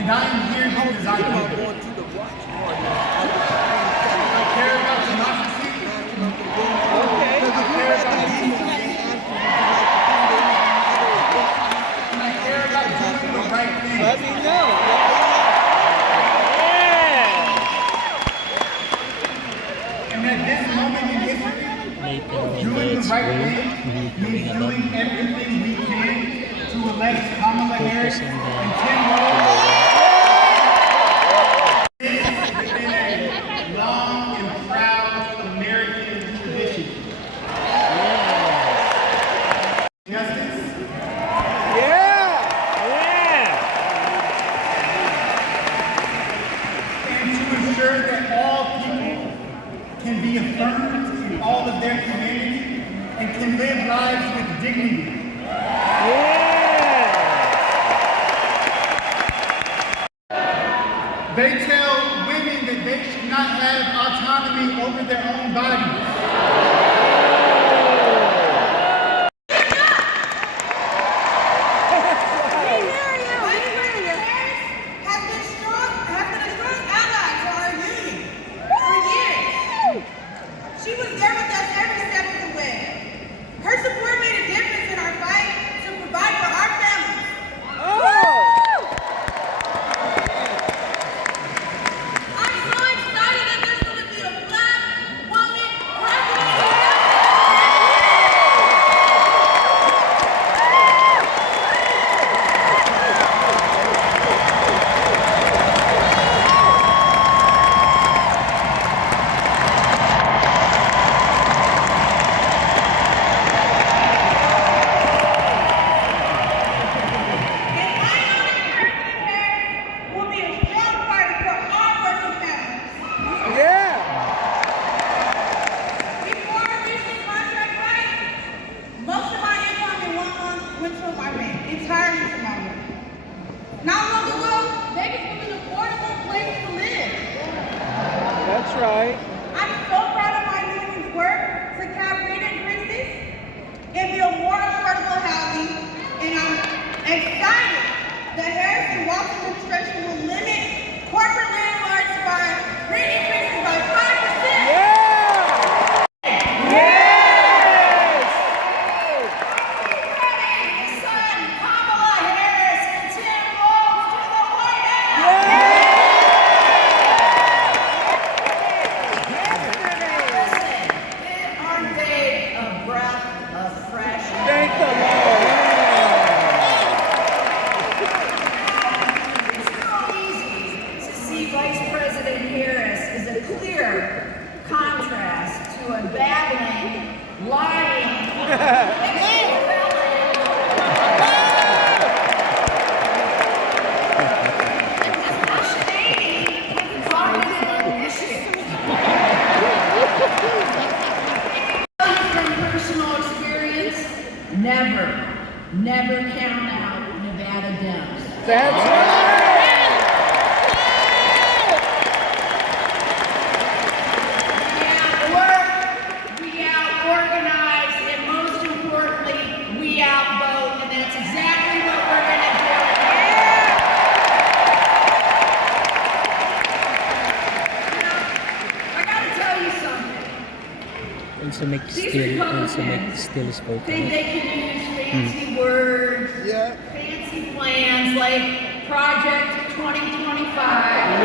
And I am here because I care about democracy. And I care about doing the right thing. Let me know. And at this moment in history, doing the right thing means doing everything we can to elect Kamala Harris and Tim Walz. This has been a long and proud American tradition. Justice. And to ensure that all people can be affirmed in all of their community and can live lives with dignity. They tell women that they should not have autonomy over their own bodies. She was there with us every step of the way. Her support made a difference in our fight to provide for our families. I'm so excited that there's going to be a Black woman president. Not long ago, Vegas was an affordable place to live. That's right. I'm so proud of my union's work to cap rate increases and build more affordable housing, and I'm excited that Harris and Walz administration will limit corporate landlords by rate increases by 5%. Never count out Nevada Dems. That's right. We outwork, we out-organize, and most importantly, we outvote, and that's exactly what we're going to do. I got to tell you something. Also make still spoken. Think they can use fancy words, fancy plans like Project 2025.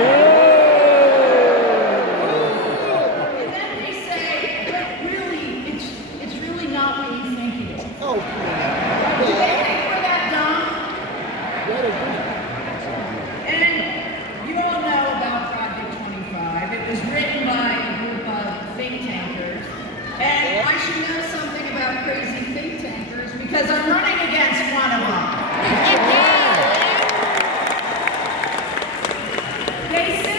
And then they say, but really, it's really not what you think it is. Do they think we're that dumb? And you all know about Project 25. It was written by a group of think tankers. And I should know something about crazy think tankers because I'm running against one of them. They say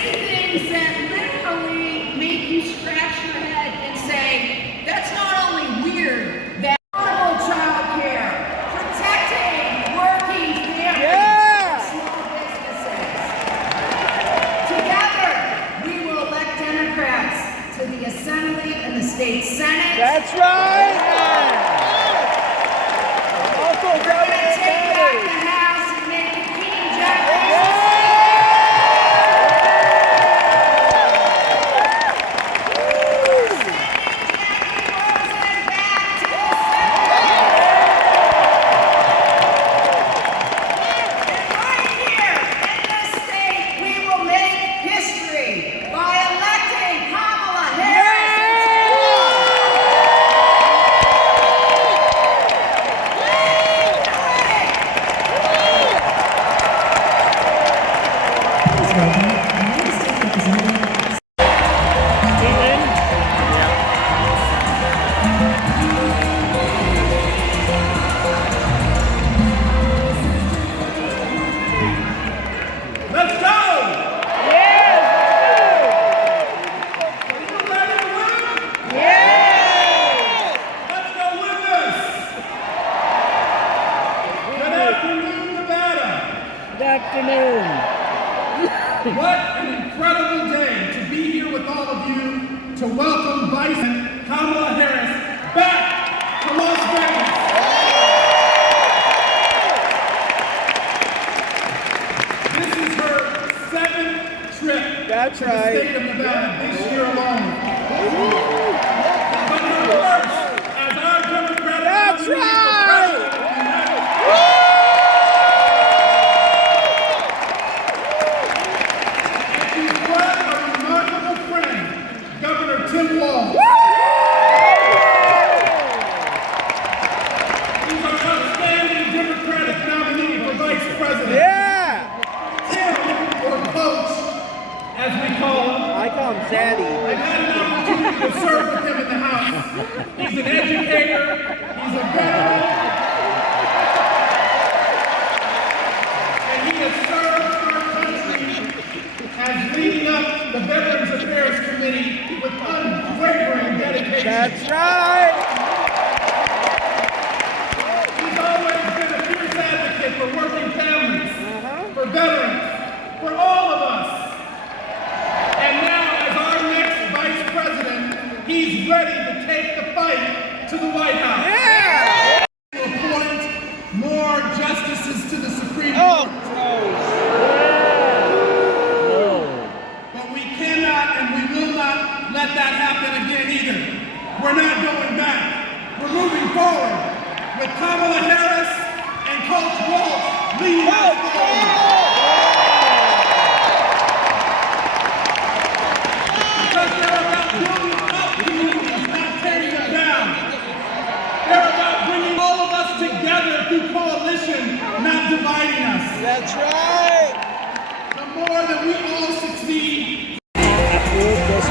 Let's go! Yes! Are you ready to win? Yes! Let's go win this! Good afternoon, Nevada. Good afternoon. What an incredible day to be here with all of you to welcome Vice Kamala Harris back to Las Vegas. This is her 7th trip That's to the right. state of Nevada this year alone. But her first as our Democratic That's nominee for right. president of the United States. And she's brought a remarkable friend, Governor Tim Walz. He's our outstanding Democratic nominee for Vice President. Yeah! Tim, or Coach, as we call him. I call him Zaddy. I had an opportunity to serve with him in the House. He's an educator, he's a veteran, and he has served our country as leading up the Veterans Affairs Committee with unwavering dedication. That's right! He's always been a fierce advocate for working families, for veterans, for all of us. And now, as our next Vice President, he's ready to take the fight to the White House. Yeah! To appoint more justices to the Supreme Oh, Court. gross. But we cannot and we will not let that happen again either. We're not going back. We're moving forward with Kamala Harris and Coach Walz leading us forward. Because they're about building up communities, not tearing them down. They're about bringing all of us together through coalition, not dividing us. That's right! The more that we all succeed, Approve this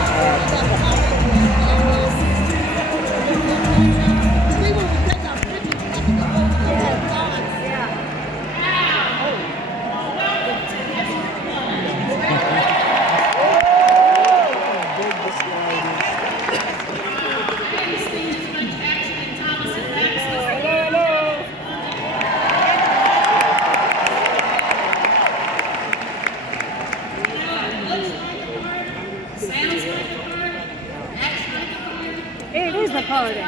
It is the party.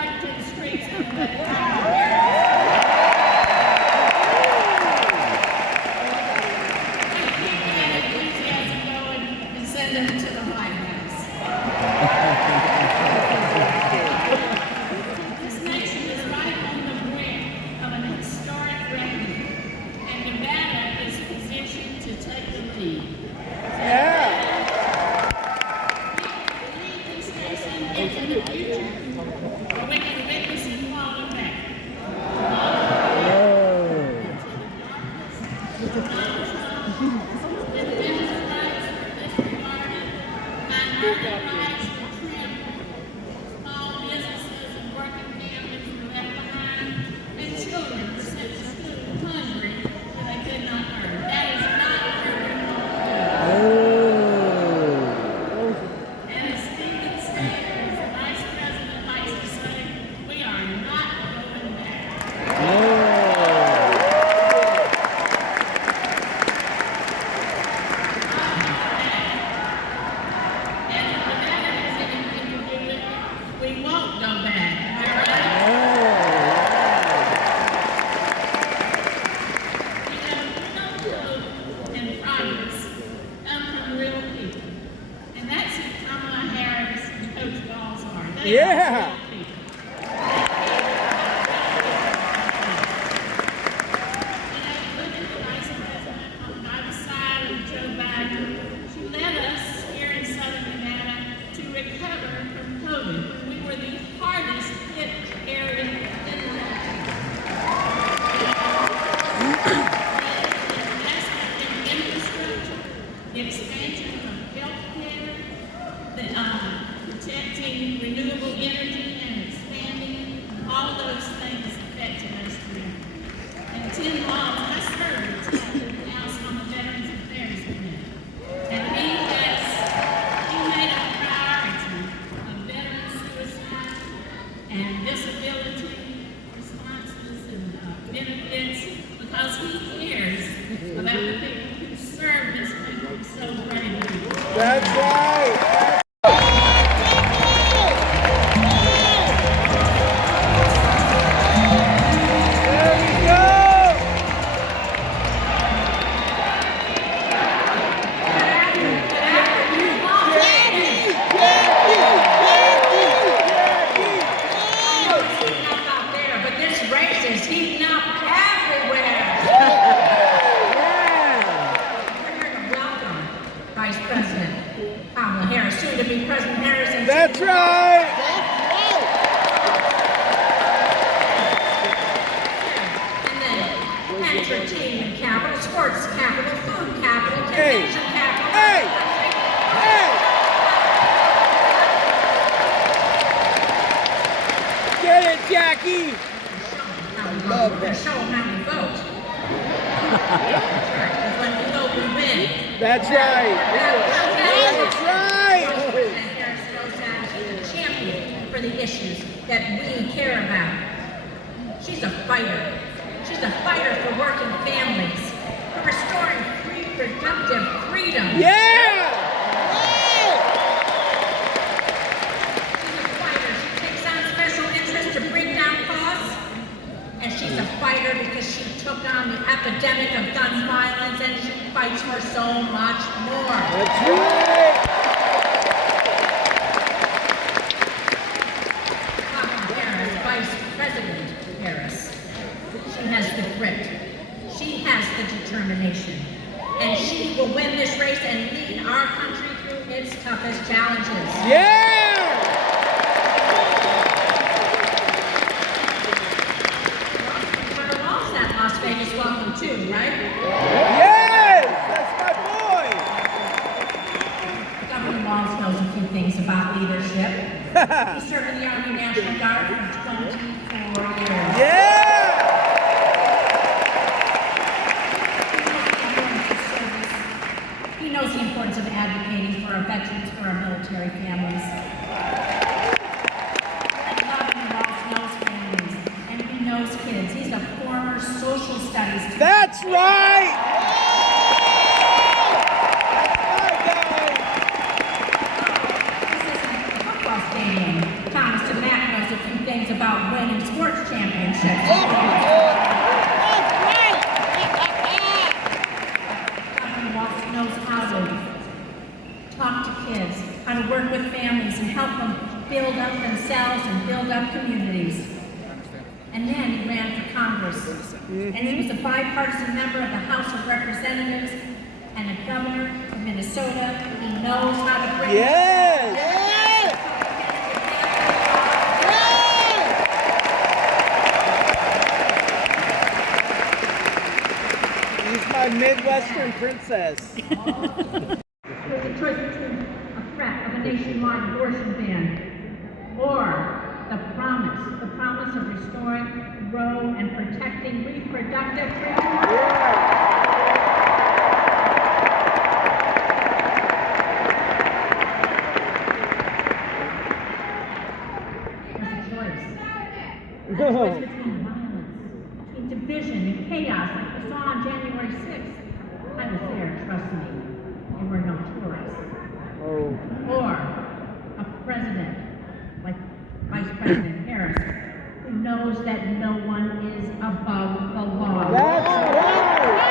And send them to the White House. This nation is right on the brink of an historic reckoning, and Nevada is positioned to take the lead. Yeah! Lead this nation into the future, where we can witness equality back. Small businesses and working families were left behind, and children were sent to school hungry when they could not earn. That is not and as Stephen said, as the Vice President likes to say, we are not going back. And if Nevada has anything to do with it, we won't go back. Am I right? Hope and progress come from real people. And that's who Kamala Harris and Coach Walz are. They Yeah. are real people. Look at the Vice President on either side of Joe Biden. She led us here in Southern Nevada to recover from COVID. We were the hardest hit area in the investment in infrastructure, the expansion sports capital, food capital, Hey. convention capital. Hey. Hey. Get it, Jacky. Love that. Show them how we vote. That's right. 'Cause when we vote, we win. That's right. That's right. And Harris Rosen, she's a champion for the issues that we care about. She's a fighter. She's a fighter for working families, for restoring reproductive freedom. Yeah. She's a fighter. She takes on special interests to bring down costs. And she's a fighter because she took on the epidemic of gun violence, and she fights for so much more. That's right. Kamala Harris, Vice President Harris. She has the grit. She has the determination. And she will win this race and lead our country through its toughest challenges. Yeah. Tim Walz at Las Vegas, welcome too, right? Yes. That's my boy. Governor Walz knows a few things about leadership. He served in the Army National Guard for 24 years. Yeah. He knows the importance of advocating for our veterans, for our military families. And Governor Walz knows families, and he knows kids. He's a former social studies teacher. That's right. This isn't a football stadium. Thomas and Matt knows a few things about winning sports championships. Governor Walz knows how to talk to kids, how to work with families and help them build up themselves and build up communities. And then he ran for Congress. And he was a bipartisan member of the House of Representatives and a governor of Minnesota. He knows how to bring Yes. He's my Midwestern princess. There's a choice between a threat of a nationwide abortion ban or the promise of restoring Roe and protecting reproductive freedom. There's a choice. A choice between violence, between division and chaos like we saw on January 6th. I was there, trust me. And we're no tourists. Oh. Or a president like Vice President Harris, who knows that no one is above the law. That's right.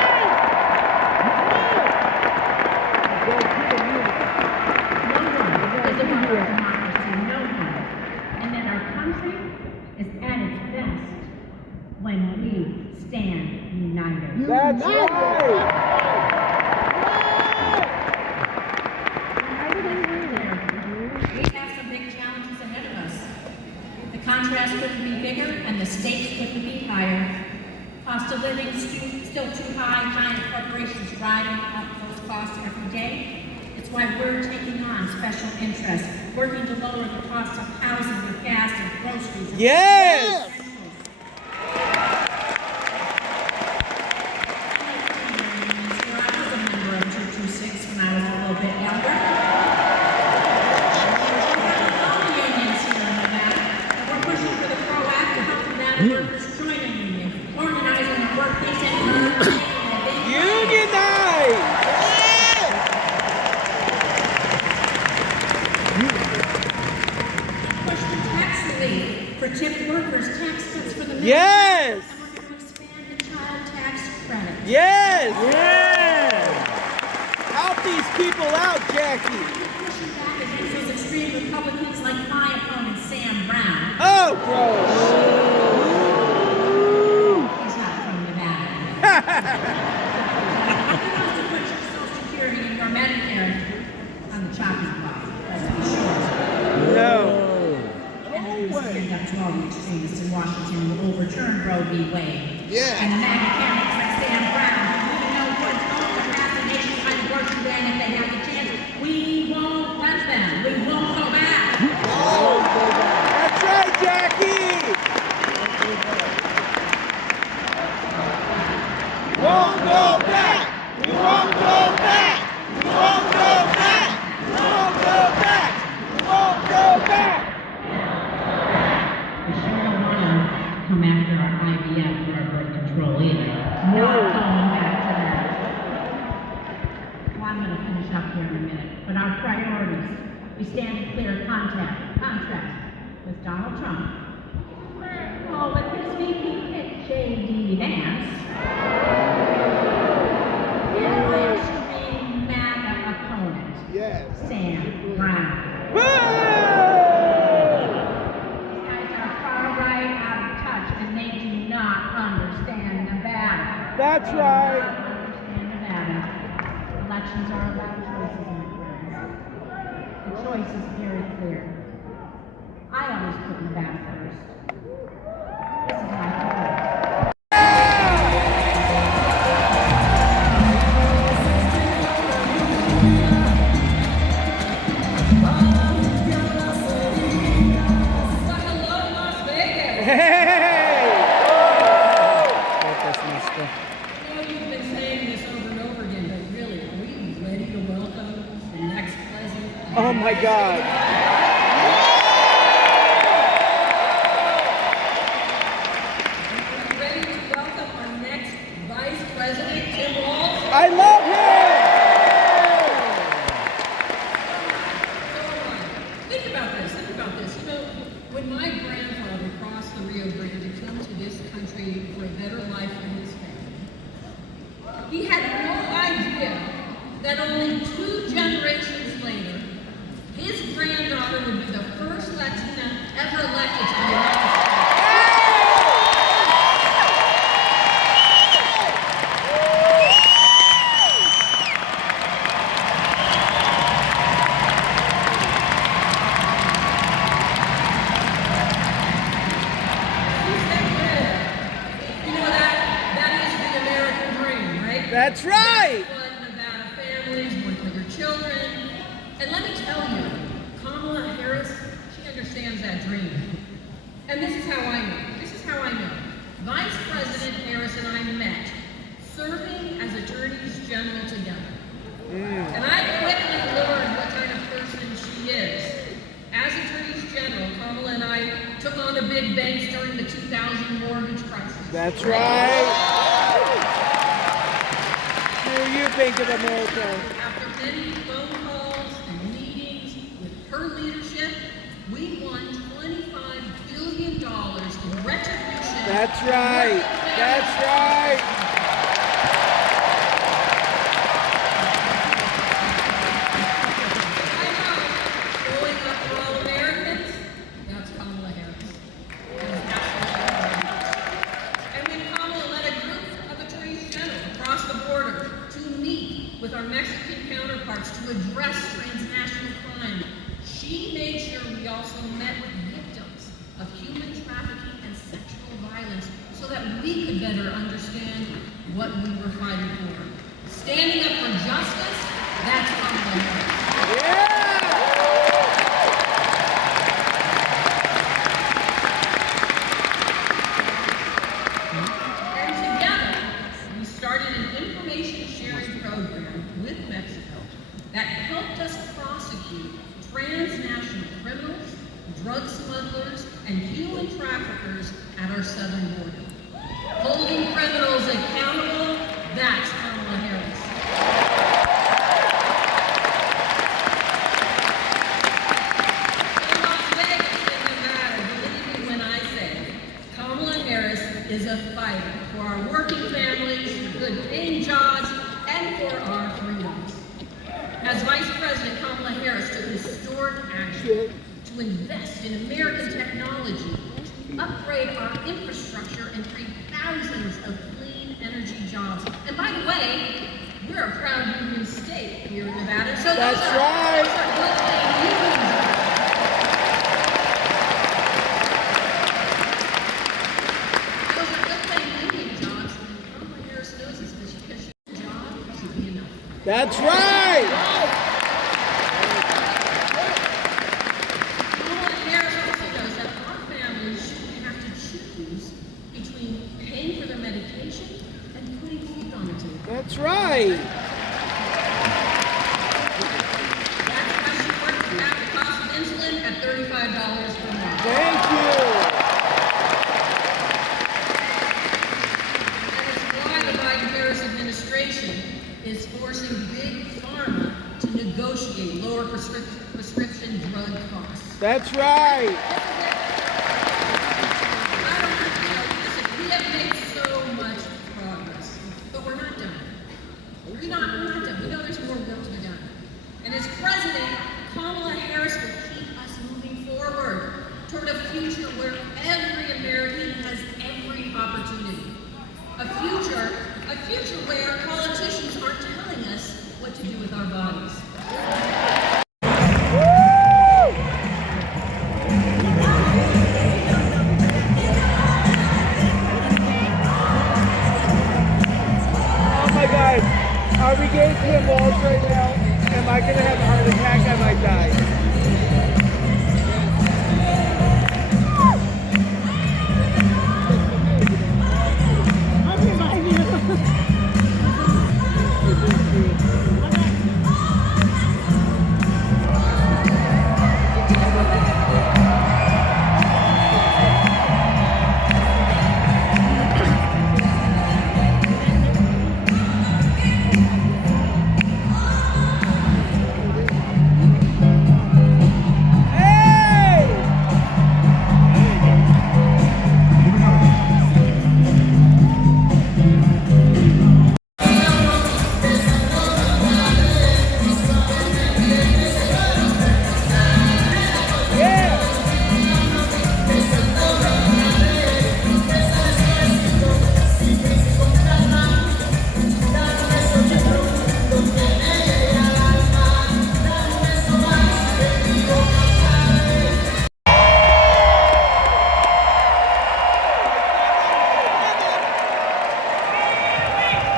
No one is above democracy, no one. And that our country is at its best when we stand united. That's right. We have some big challenges ahead of us. The contrast couldn't be bigger and the stakes couldn't be higher. Cost of living is still too high, giant corporations driving up those costs every day. It's why we're taking on special interests, working to lower the cost of housing with gas and groceries. And Yes. I was a member of 226 when I was a little bit younger. All the unions here in Nevada, and we're pushing for the PRO Act to help Nevada workers join a union, organizing a workplace and Unionize. push for tax relief for tipped workers, tax cuts for the middle. Yes. And we're going to expand the child tax credit. Yes. Yes. Help these people out, Jacky. Pushing back against those extreme Republicans like my opponent, Sam Brown. Oh, gross. He's not from Nevada. You also put your Social Security and your Medicare on the chopping block, let's be sure. No. And this will end up to all the extremists in Washington who will overturn Roe v. Wade. Yeah. And the MAGA candidates like Sam Brown, who know with Donald Trump, or with his VP pick, J.D. Vance, and their extreme MAGA opponent, Sam Brown. These guys are far right, out of touch, and they do not understand Nevada. That's They right. do not understand Nevada. Elections are about choices, my friends. The choice is very clear. I always put Nevada first. This is my career. Hey! Cortez-Masto. I know you've been saying this over and over again, but really, are we ready to welcome the next president? Oh my God. Are we ready to welcome our next vice president, Tim Walz? I love him! Think about this, think about this. You know, when my grandfather crossed the Rio Grande to come to this country for a better life for his family, he had no idea that only 2 generations later, his granddaughter would be the first Latina ever elected to the United States. You know, that is the American dream, right? That's right! That's what Nevada families want for their children. And let me tell you, Kamala Harris, she understands that dream. And this is how I know. This is how I know. Vice President Harris and I met, serving as attorneys general together. And I quickly learned what kind of person she is. As attorneys general, Kamala and I took on the big banks during the 2000 mortgage crisis. That's right! Do you think of America? After many phone calls and meetings with her leadership, we won $25 billion in retribution. That's right! That's right! I know, showing up for all Americans, that's Kamala Harris. That is absolutely right. And when Kamala led a group of attorneys general across the border to meet with our Mexican counterparts to address transnational crime, she made sure we also met with victims of human trafficking and sexual violence so that we could better understand what we were fighting for. Standing up for justice, that's Kamala Harris. Yeah! And together, we started an information sharing program with Mexico that helped us prosecute transnational criminals, drug smugglers, and human traffickers at our southern border. Holding criminals accountable, that's Kamala Harris. In Las Vegas and Nevada, believe me when I say, Kamala Harris is a fighter for our working families, for good paying jobs, and for our freedoms. As Vice President, Kamala Harris took historic action to invest in American technology, to upgrade our infrastructure, and create thousands of clean energy jobs. And by the way, we're a proud union state here in Nevada, so That's right. those are good paying union jobs. Those are good paying union jobs, and Kamala Harris knows this because she's a job should be enough. That's right! Kamala Harris also knows that our families shouldn't have to choose between paying for their medication and putting food on the table. That's right! That's why she works to cap the cost of insulin at $35 per month. Thank you! And it's why the Biden-Harris administration is forcing big pharma to negotiate lower prescription drug costs. That's right! This is it. Are we getting Tim Walz right now? Am I gonna have a heart attack? I might die.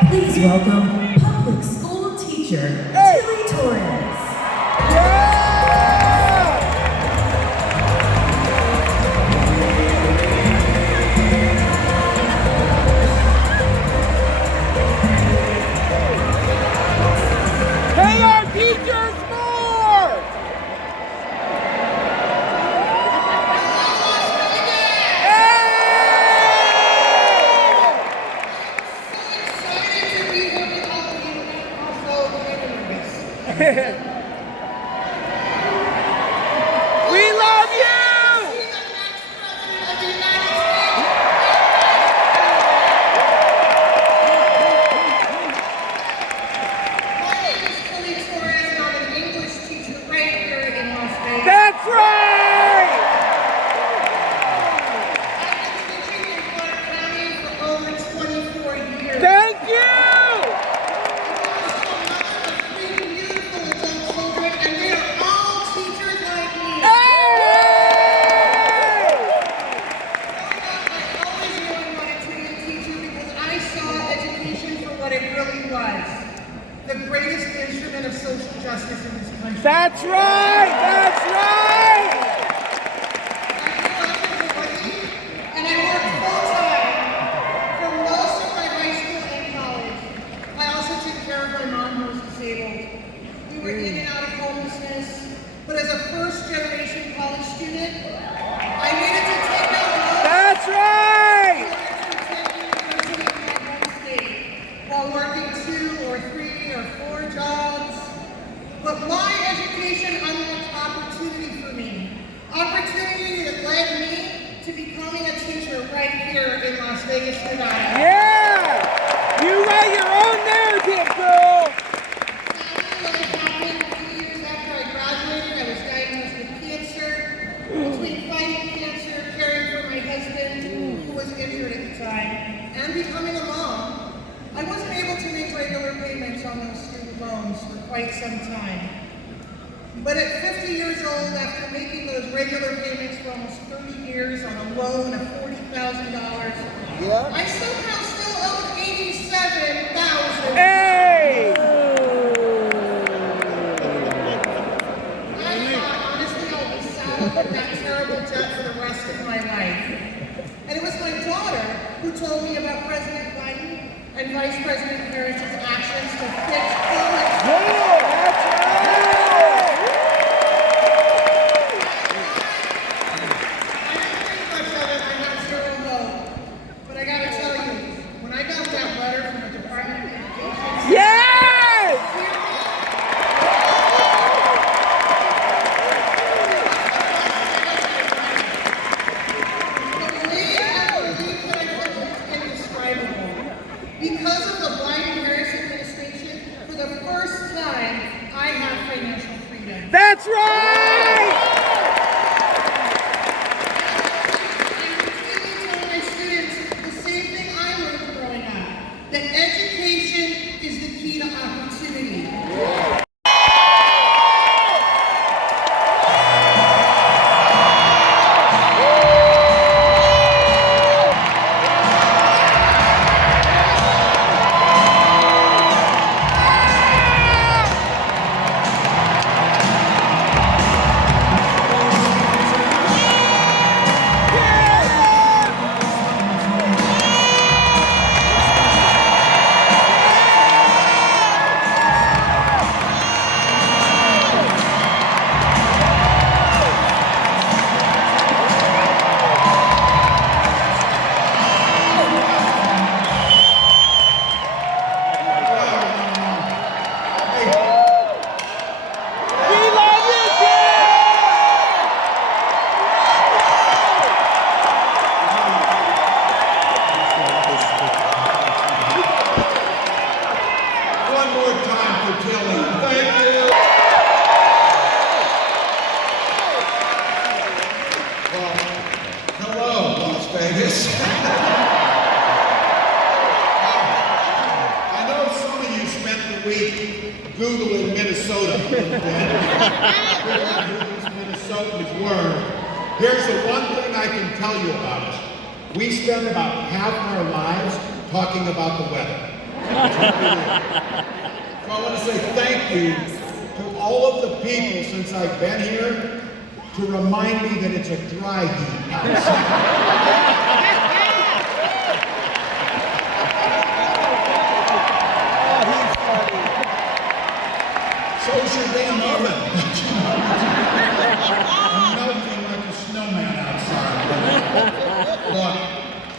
Please welcome public school teacher, Tilly Torres. Pay our teachers more! We love you! That's right! Thank you! The greatest instrument of social justice in this country. That's right! That's right! And I worked full-time for most of my high school and college. I also took care of my mom who was disabled. We were in and out of homelessness, but as a first-generation college student, I needed to take out loans. That's right! While working 2 or 3 or 4 jobs. But my education unlocked opportunity for me. Opportunity that led me to becoming a teacher right here in Las Vegas, Nevada. Yeah! You write your own narrative, girl! What happened a few years after I graduated, I was diagnosed with cancer. Between fighting cancer, caring for my husband, who was injured at the time, and becoming a mom, I wasn't able to make regular payments on those student loans for quite some time. But at 50 years old, after making those regular payments for almost 30 years on a loan of $40,000, I somehow still owed $87,000. Hey! I thought, honestly, I'll be saddled with that terrible debt for the rest of my life. And it was my daughter who told me about President Biden and Vice President Harris's actions to fix public Good! That's right! I didn't think much of it. I had zero hope. But I gotta tell you, when I got that letter from the Department of Education, Yes! the relief that I felt was indescribable. Because of the Biden-Harris administration, for the first time, I have financial freedom. That's right! I'm continuing to tell my students the same thing I learned growing up, that education is the key to opportunity. killing. Thank you. Well, hello, Las Vegas. I know some of you spent the week Googling Minnesota a little bit. Figuring out who these Minnesotans were. Here's the one thing I can tell you about us. We spend about half our lives talking about the weather. So I want to say thank you to all of the people since I've been here to remind me that it's a dry heat outside. So's your damn oven. I'm melting like a snowman outside. Look,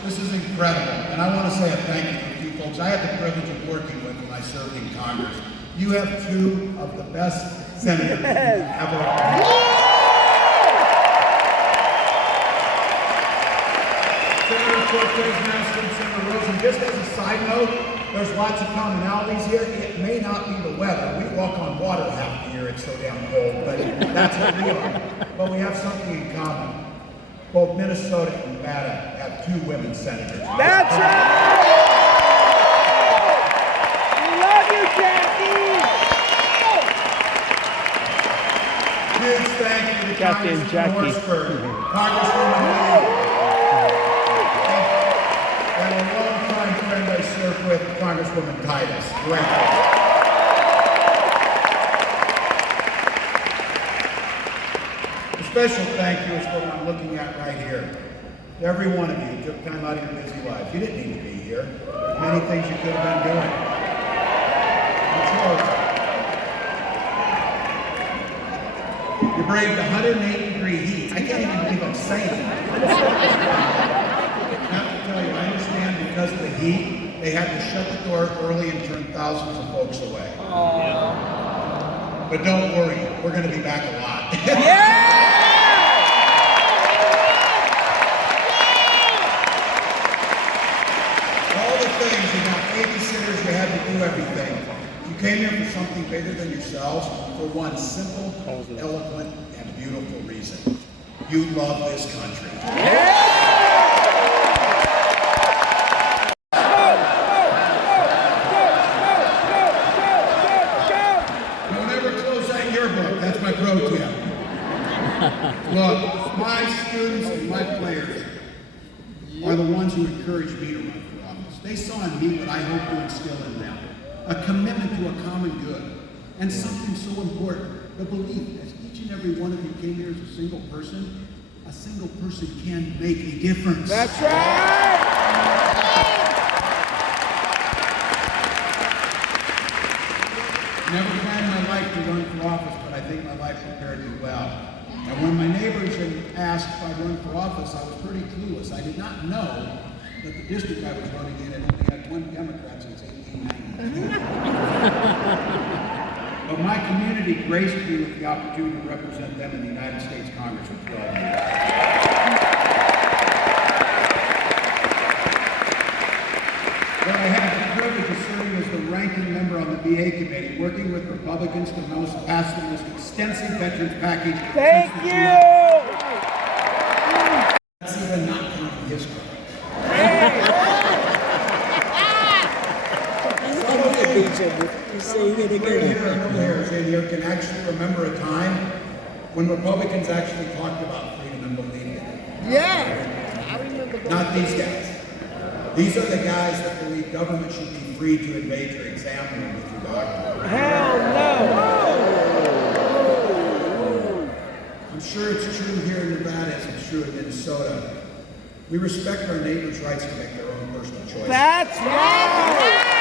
this is incredible, and I want to say a thank you to you folks I had the privilege of working with when I served in Congress. You have two of the best senators ever. Senator Cortez-Masto and Senator Rosen, just as a side note, there's lots of commonalities here. It may not be the weather. We walk on water half the year, it's so damn cold, but that's what we are. But we have something in common. Both Minnesota and Nevada have two women senators. That's right! We love you, Jacky! Huge thank you to Captain Congressman Jacky. Horsford, Congresswoman Lee, and a longtime friend I served with, Congresswoman Titus. Great. A special thank you is what I'm looking at right here. To every one of you who took time out of your busy lives. You didn't need to be here. There's many things you could have been doing. You braved 108-degree heat. I can't even believe I'm saying that. I have to tell you, I understand because of the heat, they had to shut the door early and turn thousands of folks away. But don't worry, we're going to be back a lot. All the things, you got babysitters, you had to do everything. You came here for something bigger than yourselves for one simple, eloquent, and beautiful reason. You love this country. Don't ever close that yearbook. That's my pro tip. Look, my students and my players are the ones who encouraged me to run for office. They saw in me what I hope to instill in them. A commitment to a common good, and something so important, the belief as each and every one of you came here as a single person can make a difference. That's right! Never planned my life to run for office, but I think my life prepared me well. And when my neighbors had asked if I'd run for office, I was pretty clueless. I did not know that the district I was running in had only had one Democrat since 1892. But my community graced me with the opportunity to represent them in the United States Congress for 12 years. But I had the privilege of serving as the ranking member on the VA committee, working with Republicans to pass the most extensive veterans package. Thank you! That's even not counting his crimes. Here can actually remember a time when Republicans actually talked about freedom and believed in it. Yeah! I remember. Not these guys. These are the guys that believe government should be free to invade your exam room with your doctor. Hell no! I'm sure it's true here in Nevada as it's true in Minnesota. We respect our neighbors' rights to make their own personal choices. That's right!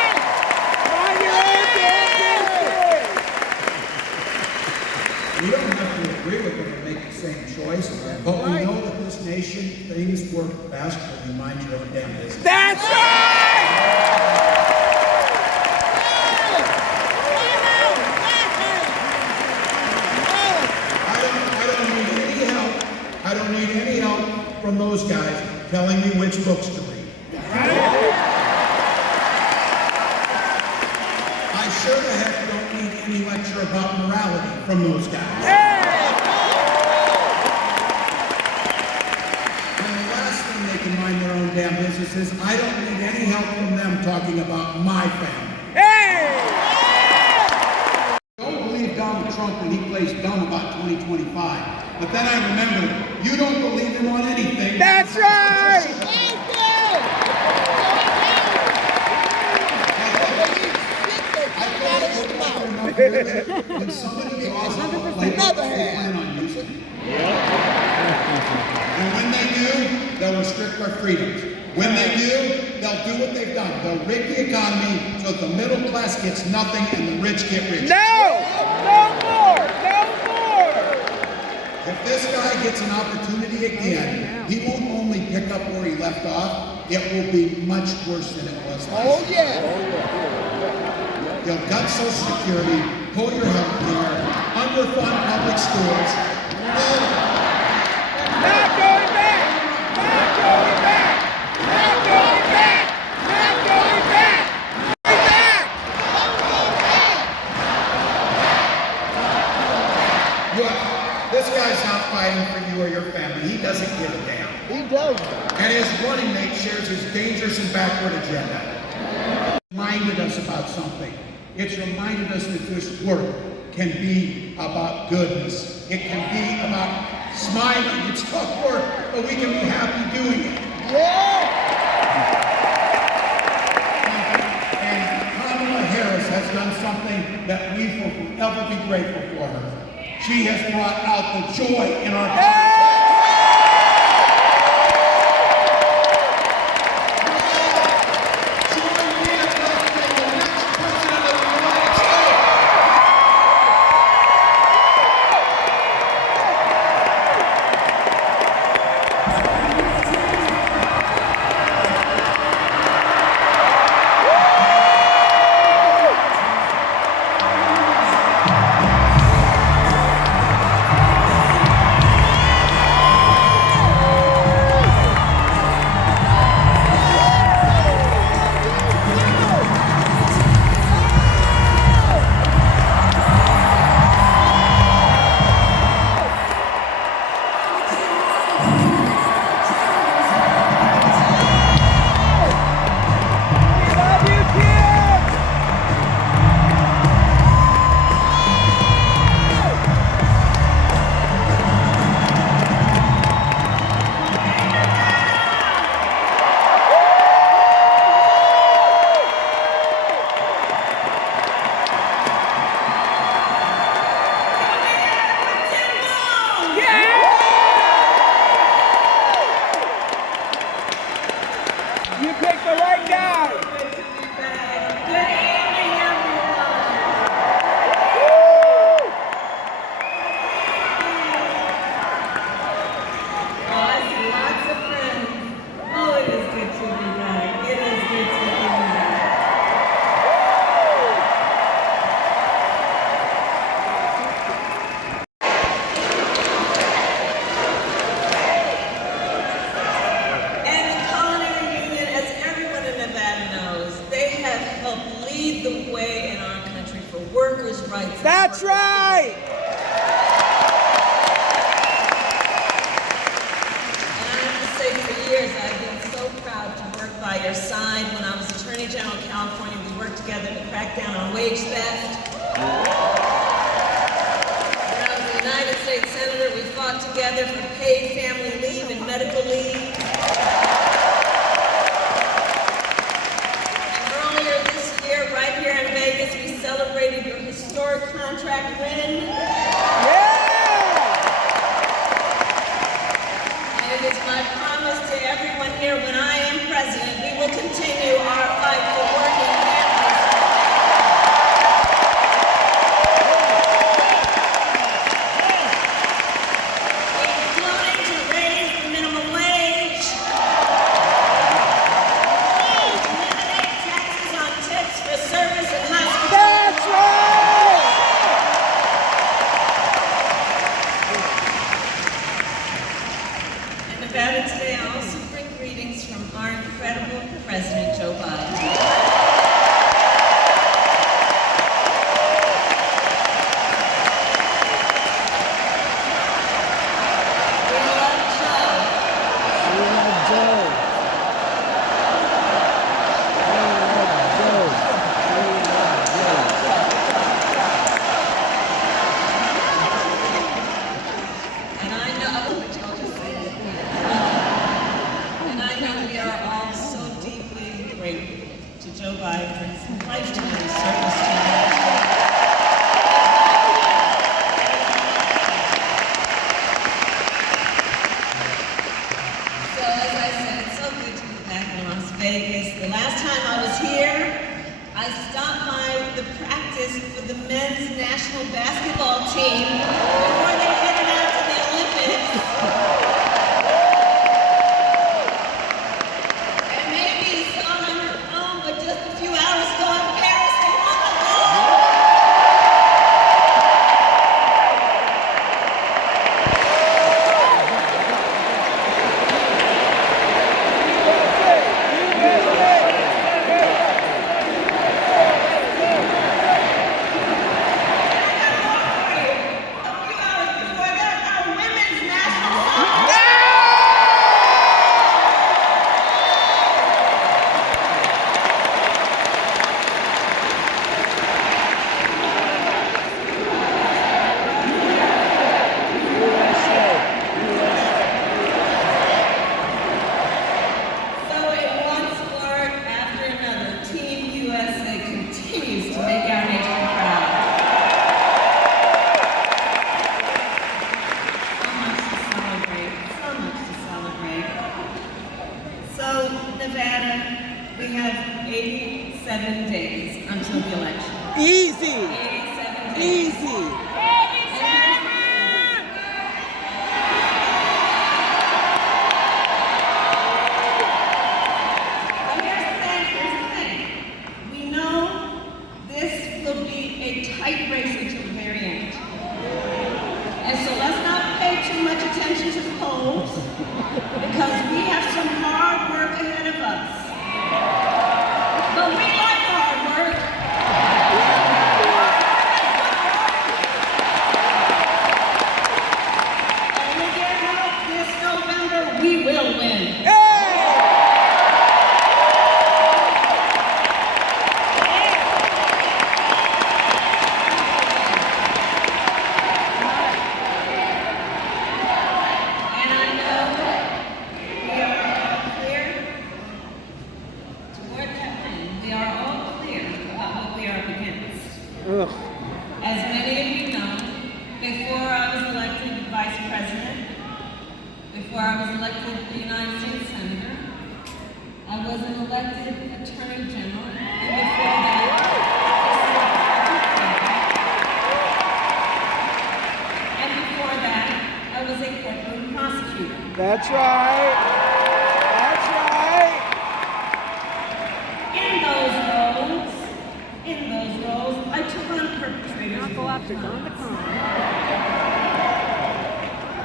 We don't have to agree with them and make the same choice, but we know that this nation, things work best when you mind your own damn business. That's right! I don't need any help from those guys telling me which books to read. I sure sure the heck don't need any lecture about morality from those guys. And the last thing they can mind their own damn business is I don't need any help from them talking about my family. Don't believe Donald Trump when he plays dumb about 2025. But then I remember, you don't believe him on anything. That's right! When somebody draws up a playbook, they plan on using it. And when they do, they'll restrict our freedoms. When they do, they'll do what they've done. They'll rig the economy so that the middle class gets nothing and the rich get rich. No! No more! No more! If this guy gets an opportunity again, he won't only pick up where he left off, it will be much worse than it was last time. He'll gut Social Security, pull your health care, underfund public schools. Not going back! Not going back! Not going back! Not going back! Going back! Look, this guy's not fighting for you or your family. He doesn't give a damn. He does. And his running mate shares his dangerous and backward agenda. Reminded us about something. It's reminded us that this work can be about goodness. It can be about smiling. It's tough work, but we can be happy doing it. And Kamala Harris has done something that we will forever be grateful for her. She has brought out the joy in our politics. That's right! And I have to say, for years, I've been so proud to work by your side. When I was Attorney General of California, we worked together to crack down on wage theft. When I was a United States Senator, we fought together for paid family leave and medical leave. And earlier this year, right here in Vegas, we celebrated your historic contract win. And it is my promise to everyone here, when I am president, we will continue our fight for working families. Including to raise the minimum wage, national basketball team before they headed out to the Olympics. And maybe you saw it on her phone, but just a few hours ago in Paris, they won the gold. That's right. That's right. In those roles, I took on perpetrators. Go after on the crime.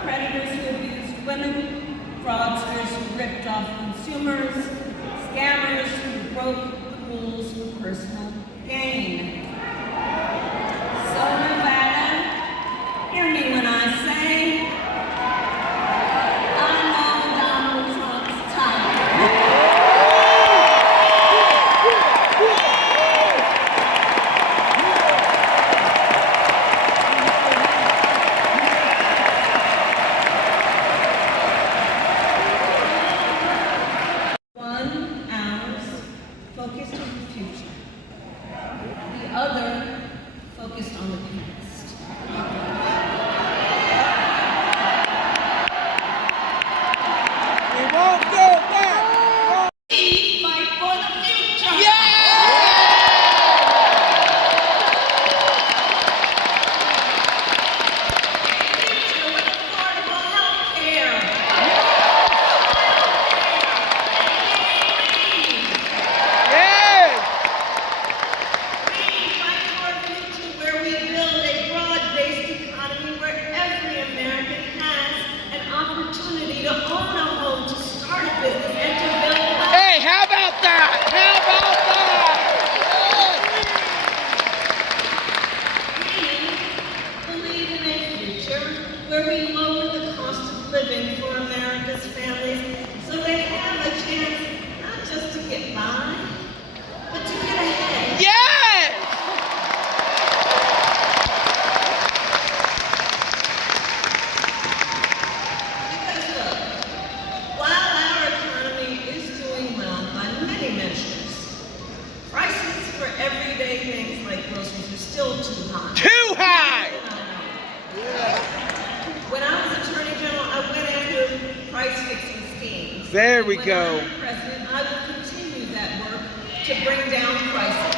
Predators who abused women, fraudsters who ripped off consumers, scammers who broke the rules for personal gain. So Nevada, hear me when I say, There we go. When I'm president, I will continue that work to bring down prices.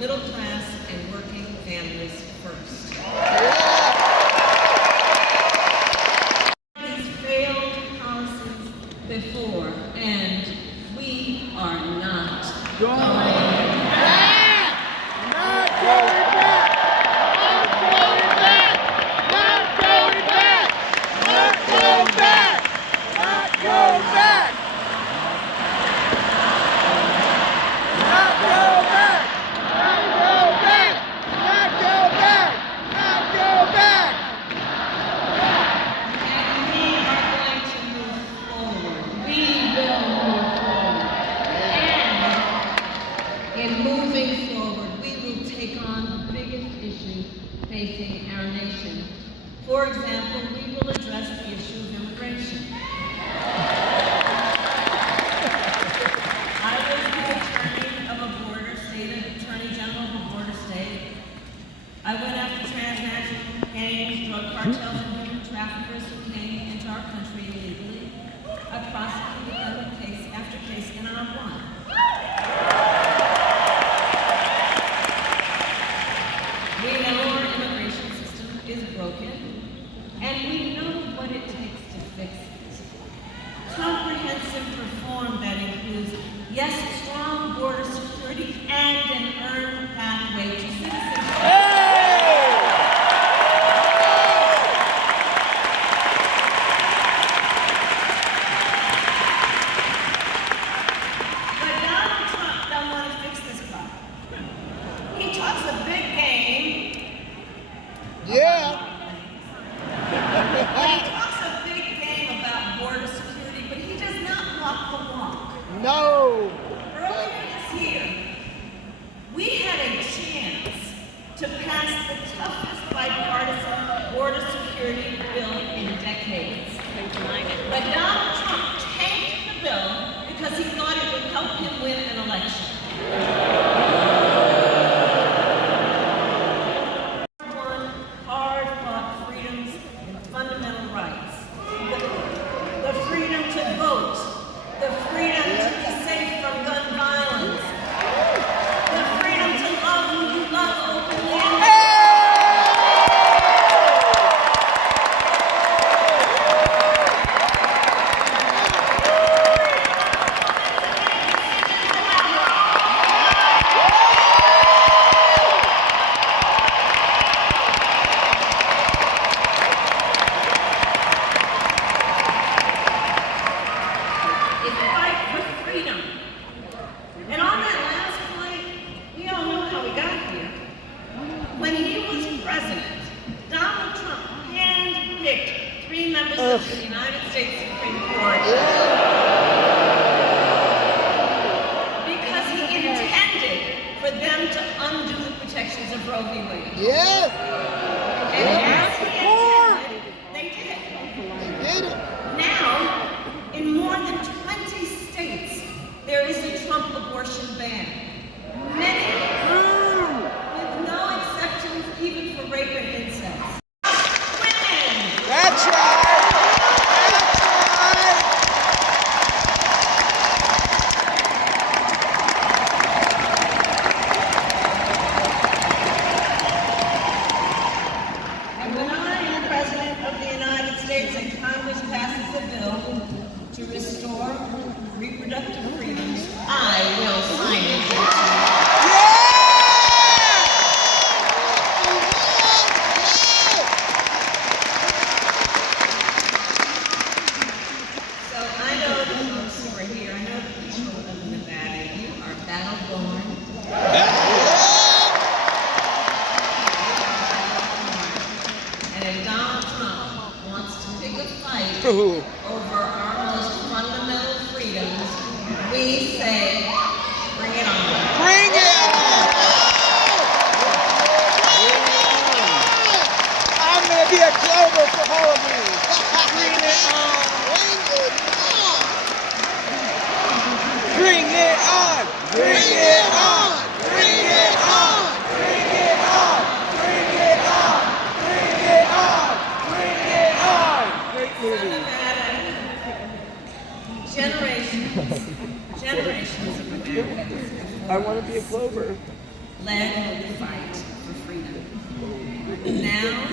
middle class and working families first. These failed policies before, and we are not going back. Not going back. Not going back. Not going back. Not going back. Not going back. Not go back. Not go back. Not go back. Not go back. And we are going to move forward. We will move forward. And in moving forward, we will take on the biggest issues facing our nation. For example, we will address the issue of immigration. I was the attorney of a border state, attorney general of a border state. I went after transnational gangs, drug cartels, and human traffickers who came into our country illegally. I prosecuted them in case after case, and I won. We know our immigration system is broken, and we know what it takes to fix it. Comprehensive reform that includes, yes, strong border security and an earned pathway to citizenship. But Donald Trump don't want to fix this problem. He talks a big game. Yeah. He talks a big game about border security, but he does not walk the walk. No. Earlier this year, we had a chance to pass the toughest bipartisan border security bill in decades. But Donald Trump tanked the bill because he thought it would help him win an election. Hard-fought freedoms and fundamental rights. The freedom to vote, the freedom to be safe from gun violence, the freedom to love who you love openly and is fight for freedom. And on that last point, we all know how we got here. When he was president, Donald Trump handpicked 3 members of the United States Supreme Court because he intended for them to undo the protections of Roe v. Wade. Yes. And as he intended, they did. Did it. Now, in more than 20 states, there is a Trump abortion ban. Many with no exceptions, even for rape and incest. Women! That's right. That's right. And when I am President of the United States and Congress passes a bill to restore reproductive freedoms, I will sign it. So I know the folks who are here, I know the people of Nevada, you are battle-born. And if Donald Trump wants to pick a fight over our most fundamental freedoms, we say, bring it on. Bring it on. I'm going to be a clover for Halloween. Bring it on. Bring it on. Bring it on. Bring it on. Bring it on. Bring it on. Bring it on. Bring it on. Great movie. Generations of Americans. I want to be a clover. led the fight for freedom. Now,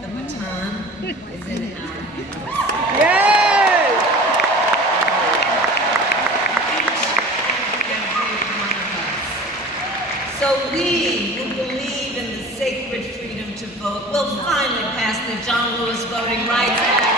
the baton is in our hands. Yay! Each and every one of us. So we who believe in the sacred freedom to vote will finally pass the John Lewis Voting Rights Act.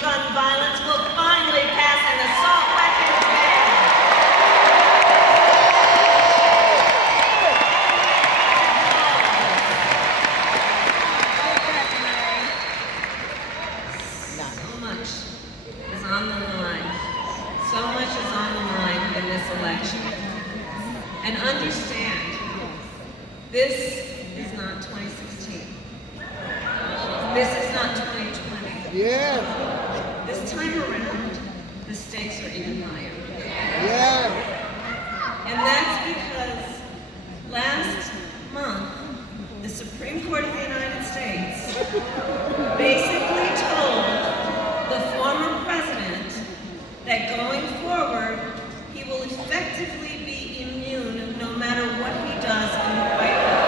Gun violence will finally pass an assault weapons ban. So much is on the line. So much is on the line in this election. And understand, this is not 2016. This is not 2020. Yeah. This time around, the stakes are even higher. Yeah. And that's because last month, the Supreme Court of the United States basically told the former president that going forward, he will effectively be immune no matter what he does in the White House.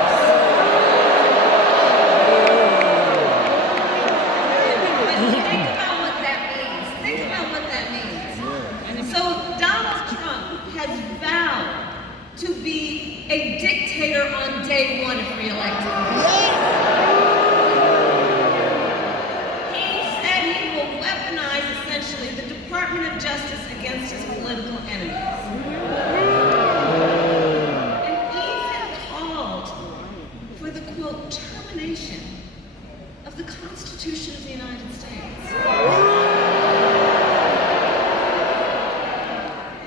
To be a dictator on day one if reelected. He said he will weaponize essentially the Department of Justice against his political enemies. And even called for the, quote, termination of the Constitution of the United States.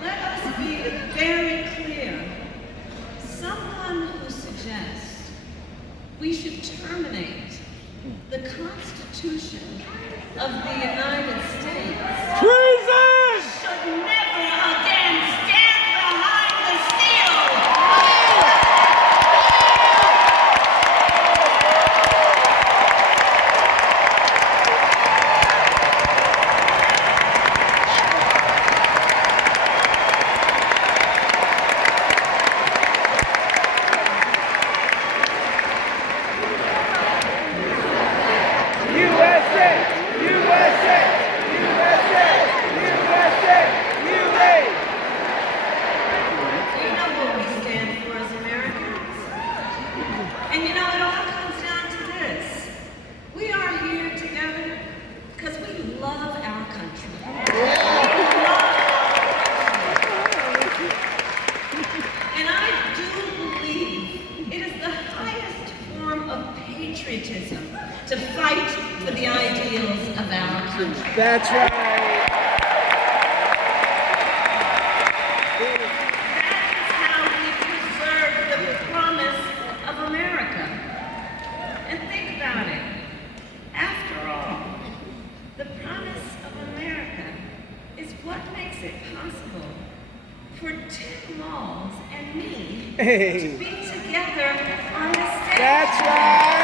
Let us be very clear. Someone who suggests we should terminate the Constitution of the United States should never again stand behind the steel. To fight for the ideals of our country. That's right. That is how we preserve the promise of America. And think about it. After all, the promise of America is what makes it possible for Tim Walz and me to be together on the stage. That's right.